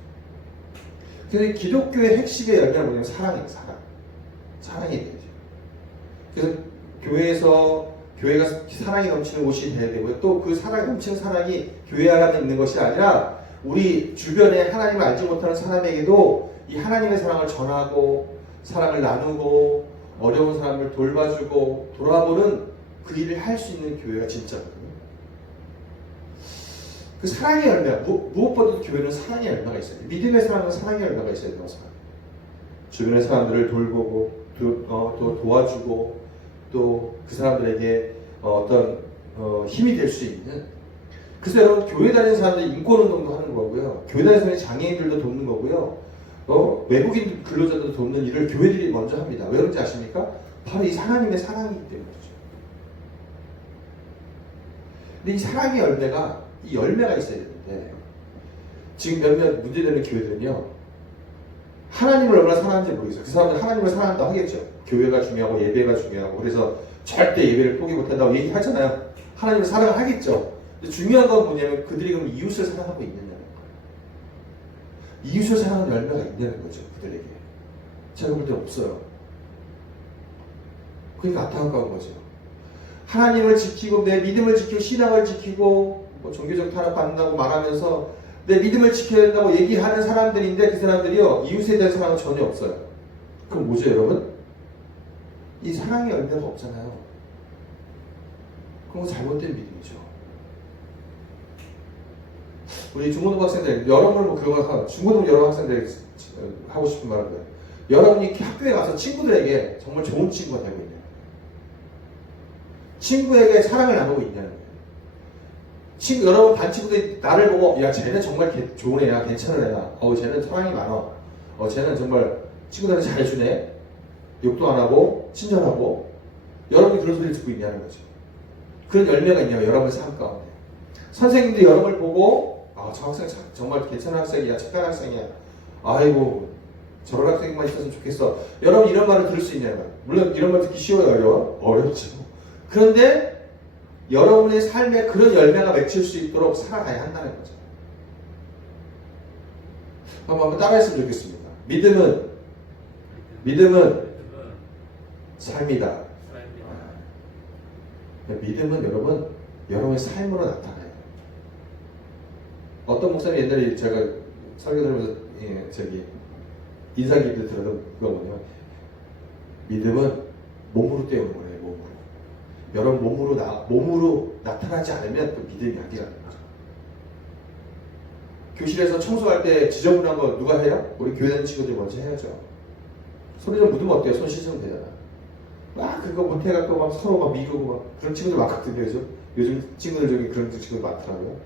그래서 기독교의 핵심의 열매는 뭐냐면 사랑이에요. 사랑이 되죠. 그래서 교회가 사랑이 넘치는 곳이 돼야 되고요. 또 그 사랑이 넘치는 사랑이 교회 안에 있는 것이 아니라 우리 주변에 하나님을 알지 못하는 사람에게도 이 하나님의 사랑을 전하고 사랑을 나누고 어려운 사람을 돌봐주고 돌아보는 그 일을 할 수 있는 교회가 진짜거든요. 그 사랑의 열매, 무엇보다도 교회는 사랑의 열매가 있어야 돼요. 믿음의 사랑은 사랑의 열매가 있어야 된다고 생각해요. 주변의 사람들을 돌보고 또 도와주고 또 그 사람들에게 어떤 힘이 될 수 있는. 그래서 여러분 교회 다니는 사람들이 인권운동도 하는 거고요. 교회 다니는 사람들이 장애인들도 돕는 거고요. 외국인 근로자들도 돕는 일을 교회들이 먼저 합니다. 왜 그런지 아십니까? 바로 이 하나님의 사랑이기 때문이죠. 근데 이 사랑의 열매가 이 열매가 있어야 되는데 지금 몇몇 문제되는 교회들은요. 하나님을 얼마나 사랑하는지 모르겠어요. 그 사람들 하나님을 사랑한다고 하겠죠. 교회가 중요하고 예배가 중요하고 그래서 절대 예배를 포기 못한다고 얘기하잖아요. 하나님을 사랑을 하겠죠. 근데 중요한 건 뭐냐면 그들이 그럼 이웃을 사랑하고 있느냐는 거예요. 이웃을 사랑하는 열매가 있냐는 거죠. 그들에게. 제가 볼 때 없어요. 그러니까 안타까운 거죠. 하나님을 지키고 내 믿음을 지키고 신앙을 지키고 뭐 종교적 탄압 받는다고 말하면서 내 믿음을 지켜야 된다고 얘기하는 사람들인데 그 사람들이요 이웃에 대한 사랑은 전혀 없어요. 그럼 뭐죠 여러분? 이 사랑의 열매가 없잖아요. 그건 잘못된 믿음이죠. 우리 중고등 학생들 여러분은 뭐 그런 거 중고등 여러 학생들 하고 싶은 말은 거예요. 여러분이 학교에 가서 친구들에게 정말 좋은 친구가 되고 있냐? 친구에게 사랑을 나누고 있냐는 거예요. 여러분 반 친구들이 나를 보고 야 쟤는 정말 좋은 애야, 괜찮은 애야. 쟤는 사랑이 많아. 쟤는 정말 친구들한테 잘해주네. 욕도 안 하고 친절하고. 여러분이 그런 소리를 듣고 있냐는 거죠. 그런 열매가 있냐고 여러분의 삶 가운데. 선생님들이 여러분을 보고 저 학생 정말 괜찮은 학생이야, 착한 학생이야. 아이고 저런 학생만 있었으면 좋겠어. 여러분 이런 말을 들을 수 있냐고요. 물론 이런 말 듣기 쉬워요, 어려워? 어렵죠. 그런데 여러분의 삶에 그런 열매가 맺힐 수 있도록 살아가야 한다는 거죠. 한번 따라했으면 좋겠습니다. 믿음은 삶이다. 믿음은 여러분의 삶으로 나타나요. 어떤 목사님 옛날에 제가 설교 들으면서 인상 깊게 들었던 그거 뭐냐면 믿음은 몸으로 떼우는 거예요. 몸으로. 여러분 몸으로 나타나지 않으면 그 믿음이 아니라는 거죠. 교실에서 청소할 때 지저분한 거 누가 해요? 우리 교회 다니는 친구들이 먼저 해야죠. 손에 좀 묻으면 어때요? 손 씻으면 되잖아. 막 그거 못해갖고 막 서로 막 미루고 막 그런 친구들 많거든요. 요즘 친구들 중에 그런 친구들 많더라고요.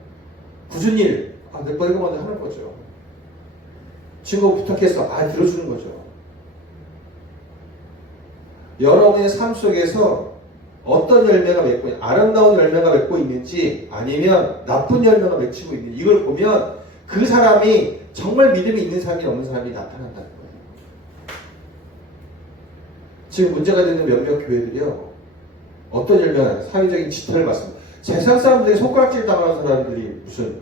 굳은 일, 내 거 이거 먼저 하는 거죠. 친구가 부탁했어. 들어주는 거죠. 여러분의 삶 속에서 어떤 열매가 맺고 있는지, 아름다운 열매가 맺고 있는지 아니면 나쁜 열매가 맺히고 있는지 이걸 보면 그 사람이 정말 믿음이 있는 사람이 없는 사람이 나타난다는 거예요. 지금 문제가 되는 몇몇 교회들이요. 어떤 열매가 사회적인 지탄을 받습니다. 세상 사람들이 손가락질 당하는 사람들이 무슨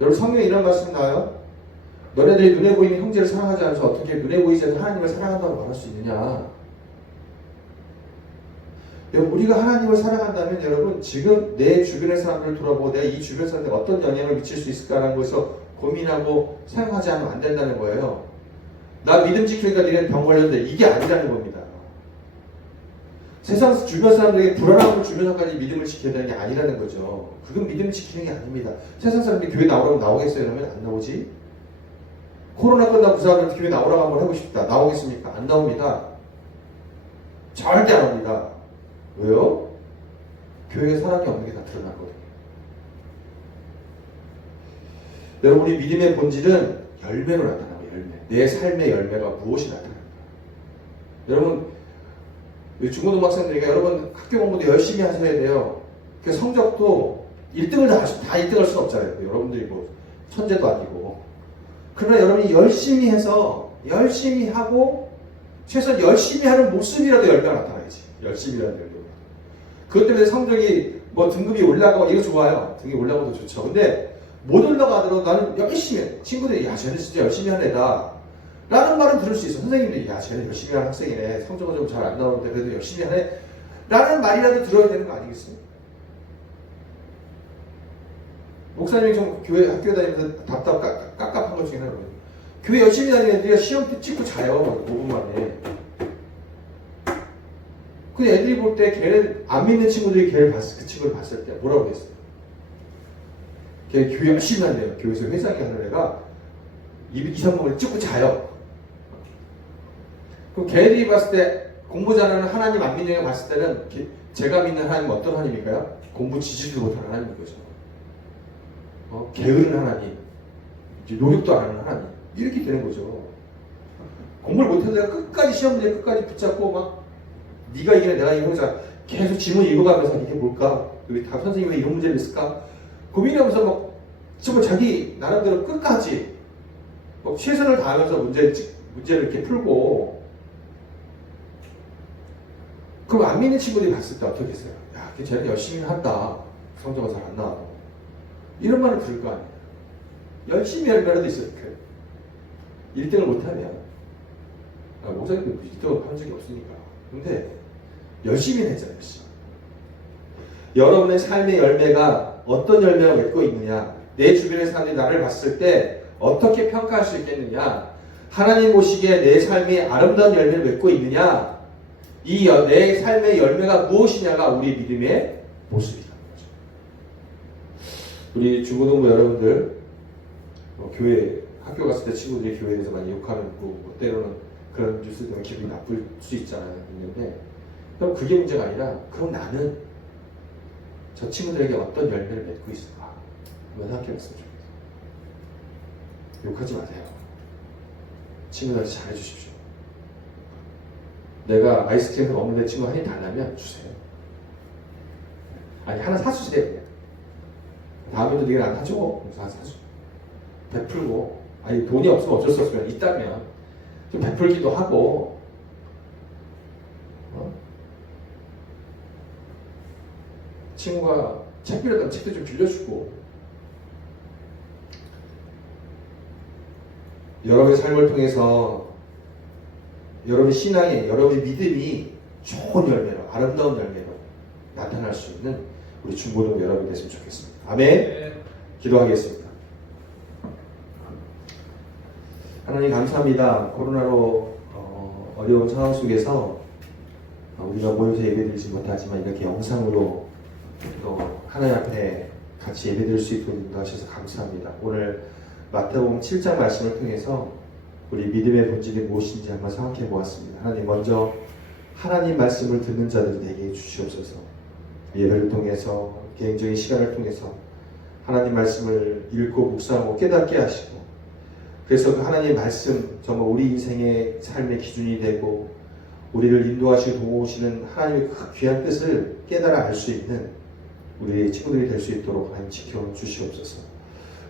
여러분 성경에 이런 말씀 나와요? 너네들이 눈에 보이는 형제를 사랑하지 않아서 어떻게 눈에 보이지 않는 하나님을 사랑한다고 말할 수 있느냐? 여러분 우리가 하나님을 사랑한다면 여러분 지금 내 주변의 사람들을 돌아보고 내가 이 주변 사람들에 어떤 영향을 미칠 수 있을까라는 것에서 고민하고 생각하지 않으면 안 된다는 거예요. 나 믿음 지키니까 니네 병 걸렸는데 이게 아니라는 겁니다. 세상 주변 사람들에게 불안함을 주면서까지 믿음을 지켜야 되는 게 아니라는 거죠. 그건 믿음을 지키는 게 아닙니다. 세상 사람들이 교회 나오라고 나오겠어요? 그러면 안 나오지? 코로나 끝나고 그 사람들 교회 나오라고 한번 해보고 싶다. 나오겠습니까? 안 나옵니다. 절대 안 옵니다. 왜요? 교회에 사랑이 없는 게 다 드러나거든요. 여러분 우리 믿음의 본질은 열매로 나타나고 열매. 내 삶의 열매가 무엇이 나타납니까? 여러분 중고등 학생들에게 여러분 학교 공부도 열심히 하셔야 돼요. 그 성적도 1등을 다 1등할 수는 없잖아요. 여러분들이 뭐 천재도 아니고. 그러나 여러분이 열심히 해서 열심히 하고 최소한 열심히 하는 모습이라도 열매가 나타나야지. 열심히라는 열매가. 그것 때문에 성적이 뭐 등급이 올라가고 이거 좋아요. 등급이 올라가도 좋죠. 근데 못 올라가더라도 나는 열심히 해. 친구들이 야 쟤는 진짜 열심히 하는 애다 라는 말은 들을 수 있어. 선생님들이 야 쟤는 열심히 하는 학생이네. 성적은 좀 잘 안 나오는데 그래도 열심히 하네 라는 말이라도 들어야 되는 거 아니겠어요? 목사님이 좀 교회 학교 다니면서 깝깝한 것 중에 하나거든요. 교회 열심히 다니는 애들이 시험 때 찍고 자요. 5분 만에. 근데 애들이 볼 때 걔를 안 믿는 친구들이 그 친구를 봤을 때 뭐라고 했어요? 걔 교회 열심히 다녀요. 교회에서 회장이 하는 애가 2, 3분을 찍고 자요. 그럼 걔들이 봤을 때 공부 잘하는 하나님 안 믿는 애가 봤을 때는 제가 믿는 하나님은 어떤 하나님일까요? 공부 지지도 못하는 하나님인 거죠. 게으른 하나님, 노력도 안 하는 하나님 이렇게 되는 거죠. 공부를 못해도 내가 끝까지 시험 문제 끝까지 붙잡고 막 네가 이기네 내가 이기네 하면서 계속 지문 읽어가면서 이게 뭘까? 우리 다 선생님이 왜 이런 문제를 냈을까? 고민하면서 막 정말 자기 나름대로 끝까지 최선을 다하면서 문제를 이렇게 풀고 그럼 안 믿는 친구들이 봤을 때 어떻게 했어요? 야, 쟤는 열심히 한다. 성적은 잘 안 나와도. 이런 말을 들을 거 아니에요. 열심히 할 거라도 있어요. 1등을 못하면 목사님도 1등을 한 적이 없으니까. 근데 열심히 했잖아요. 열심히. 여러분의 삶의 열매가 어떤 열매가 맺고 있느냐, 내 주변의 사람들이 나를 봤을 때 어떻게 평가할 수 있겠느냐, 하나님 보시기에 내 삶이 아름다운 열매를 맺고 있느냐, 이 내 삶의 열매가 무엇이냐가 우리 믿음의 모습이라는 거죠. 우리 중고등부 여러분들 교회 학교 갔을 때 친구들이 교회에 대해서 많이 욕하는 뭐 때로는 그런 뉴스 때문에 기분이 나쁠 수 있잖아요. 있는데 그럼 그게 문제가 아니라 그럼 나는 저 친구들에게 어떤 열매를 맺고 있을까? 한번 생각해 봤으면 좋겠어요. 욕하지 마세요. 친구들한테 잘해 주십시오. 내가 아이스크림 먹는데 친구 한 입 달라면 주세요. 아니 하나 사주세요. 그냥. 다음에도 네가 나한테 사줘. 그래서 사줘. 베풀고 아니 돈이 없으면 어쩔 수 없으면 있다면 좀 베풀기도 하고 친구가 책 필요하다면 책도 좀 빌려주고 여러분의 삶을 통해서 여러분의 신앙에 여러분의 믿음이 좋은 열매로 아름다운 열매로 나타날 수 있는 우리 중고등부 여러분이 됐으면 좋겠습니다. 아멘. 기도하겠습니다. 하나님 감사합니다. 코로나로 어려운 상황 속에서 우리가 모여서 예배드리지 못하지만 이렇게 영상으로 또 하나님 앞에 같이 예배드릴 수 있도록 인도하셔서 감사합니다. 오늘 마태복음 7장 말씀을 통해서 우리 믿음의 본질이 무엇인지 한번 생각해 보았습니다. 하나님 먼저 하나님 말씀을 듣는 자들이 되게 해 주시옵소서. 예배를 통해서 개인적인 시간을 통해서 하나님 말씀을 읽고 묵상하고 깨닫게 하시고 그래서 그 하나님의 말씀 정말 우리 인생의 삶의 기준이 되고 우리를 인도하시고 도우시는 하나님의 그 귀한 뜻을 깨달아 알 수 있는 우리 친구들이 될 수 있도록 하나님 지켜주시옵소서.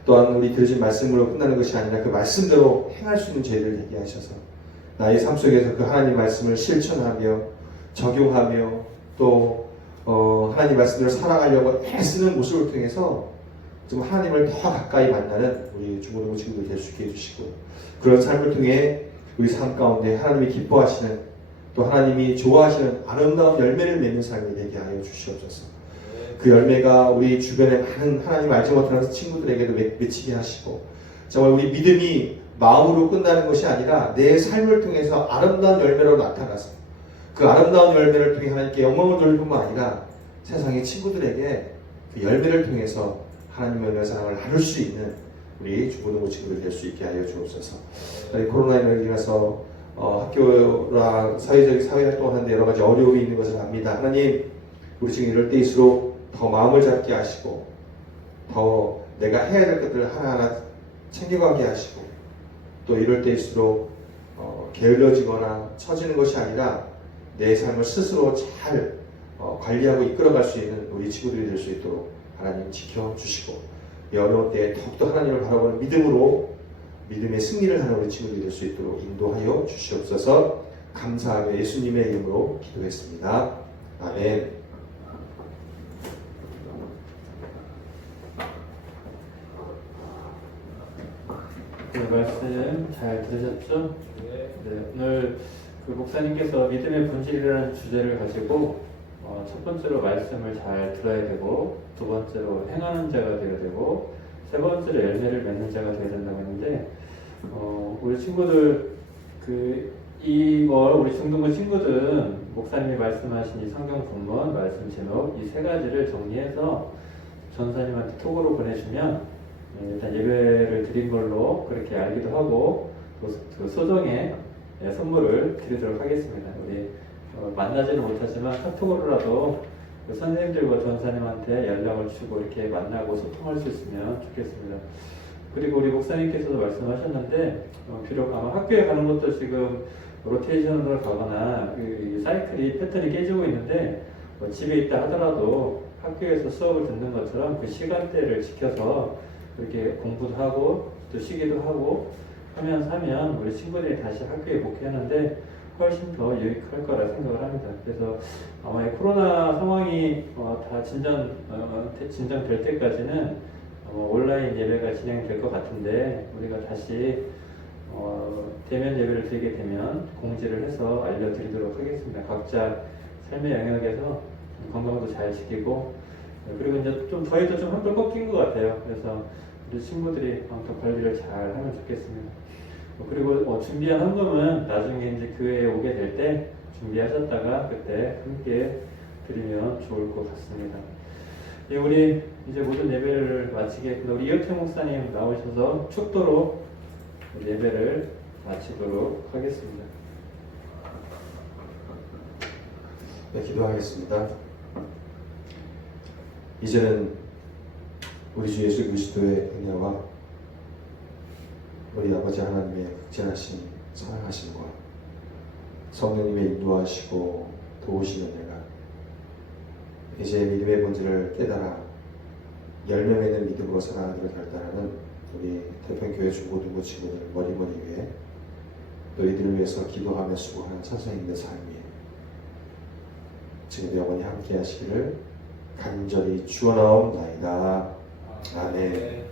또한 우리 들으신 말씀으로 끝나는 것이 아니라 그 말씀대로 행할 수 있는 저희를 되게 하셔서 나의 삶 속에서 그 하나님 말씀을 실천하며 적용하며 또 하나님 말씀대로 살아가려고 애쓰는 모습을 통해서 좀 하나님을 더 가까이 만나는 우리 중고등부 친구들 될 수 있게 해주시고 그런 삶을 통해 우리 삶 가운데 하나님이 기뻐하시는 또 하나님이 좋아하시는 아름다운 열매를 맺는 삶이 되게 하여 주시옵소서. 그 열매가 우리 주변에 많은 하나님 알지 못하는 친구들에게도 맺히게 하시고 정말 우리 믿음이 마음으로 끝나는 것이 아니라 내 삶을 통해서 아름다운 열매로 나타나서 그 아름다운 열매를 통해 하나님께 영광을 돌릴 뿐만 아니라 세상의 친구들에게 그 열매를 통해서 하나님의 은혜와 사랑을 나눌 수 있는 우리 중고등부 친구들 될 수 있게 하여 주옵소서. 코로나19로 인해서 학교랑 사회활동을 하는데 여러 가지 어려움이 있는 것을 압니다. 하나님 우리 지금 이럴 때일수록 더 마음을 잡게 하시고 더 내가 해야 될 것들을 하나하나 챙겨가게 하시고 또 이럴 때일수록 게을러지거나 처지는 것이 아니라 내 삶을 스스로 잘 관리하고 이끌어갈 수 있는 우리 친구들이 될 수 있도록 하나님 지켜주시고 이 어려운 때에 더욱더 하나님을 바라보는 믿음으로 믿음의 승리를 하는 우리 친구들이 될 수 있도록 인도하여 주시옵소서. 감사하며 예수님의 이름으로 기도했습니다. 아멘. 말씀 잘 들으셨죠? 네, 오늘 그 목사님께서 믿음의 본질이라는 주제를 가지고 첫 번째로 말씀을 잘 들어야 되고, 두 번째로 행하는 자가 되어야 되고, 세 번째로 열매를 맺는 자가 되어야 된다고 했는데, 우리 친구들 이걸 우리 중등부 친구들은 목사님이 말씀하신 이 성경 본문 말씀 제목 이 세 가지를 정리해서 전사님한테 톡으로 보내주면 일단 예배를 드린 걸로 그렇게 알기도 하고 그 소정의 선물을 드리도록 하겠습니다. 우리 만나지는 못하지만 카톡으로라도 그 선생님들과 전사님한테 연락을 주고 이렇게 만나고 소통할 수 있으면 좋겠습니다. 그리고 우리 목사님께서도 말씀하셨는데 비록 아마 학교에 가는 것도 지금 로테이션으로 가거나 이 사이클이 패턴이 깨지고 있는데 집에 있다 하더라도 학교에서 수업을 듣는 것처럼 그 시간대를 지켜서 그렇게 공부도 하고 또 쉬기도 하고 하면 우리 친구들이 다시 학교에 복귀하는데 훨씬 더 유익할 거라 생각을 합니다. 그래서 아마 이 코로나 상황이 다 진정될 때까지는 온라인 예배가 진행될 것 같은데 우리가 다시 대면 예배를 드리게 되면 공지를 해서 알려드리도록 하겠습니다. 각자 삶의 영역에서 건강도 잘 지키고 그리고 이제 좀 저희도 좀 한발 꺾인 것 같아요. 그래서 우리 친구들이 더 관리를 잘 하면 좋겠습니다. 그리고 준비한 헌금은 나중에 이제 교회에 오게 될 때 준비하셨다가 그때 함께 드리면 좋을 것 같습니다. 예, 우리 이제 모든 예배를 마치겠습니다. 우리 이혁태 목사님 나오셔서 축도로 예배를 마치도록 하겠습니다. 네, 기도하겠습니다. 이제는 우리 주 예수 그리스도의 은혜와 우리 아버지 하나님의 극진하신 사랑하심과 성령님의 인도하시고 도우시는 은혜가 이제 믿음의 본질을 깨달아 열매 맺는 믿음으로 살아가기를 결단하는 우리 태평교회 중고등부 친구들 머리머리 위에 또 이들을 위해서 기도하며 수고하는 선생님의 삶이 지금 영원히 함께 하시기를 간절히 주원하옵나이다. 아멘.